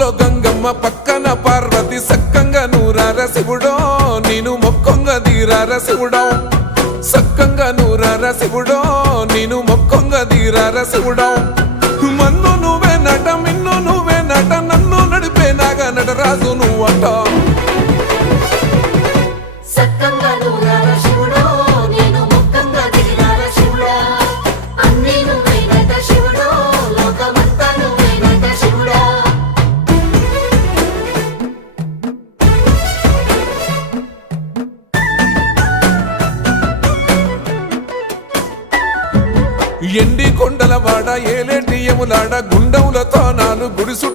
ముక్కుల్లో గంగమ్మ పక్కన పార్వతి సక్కంగా నూరార శివుడో నేను మొక్కంగా దీరార శివుడో సక్కంగా నూరార శివుడో నేను మొక్కంగా దీరార శివుడో మన్ను నువ్వే నట మిన్ను నువ్వే నట నన్ను నడిపే నాగ నటరాజు నువ్వట ఎండి కొండల వాడ ఏలేటి యములాడ గుండములతో నాలు గుడిసు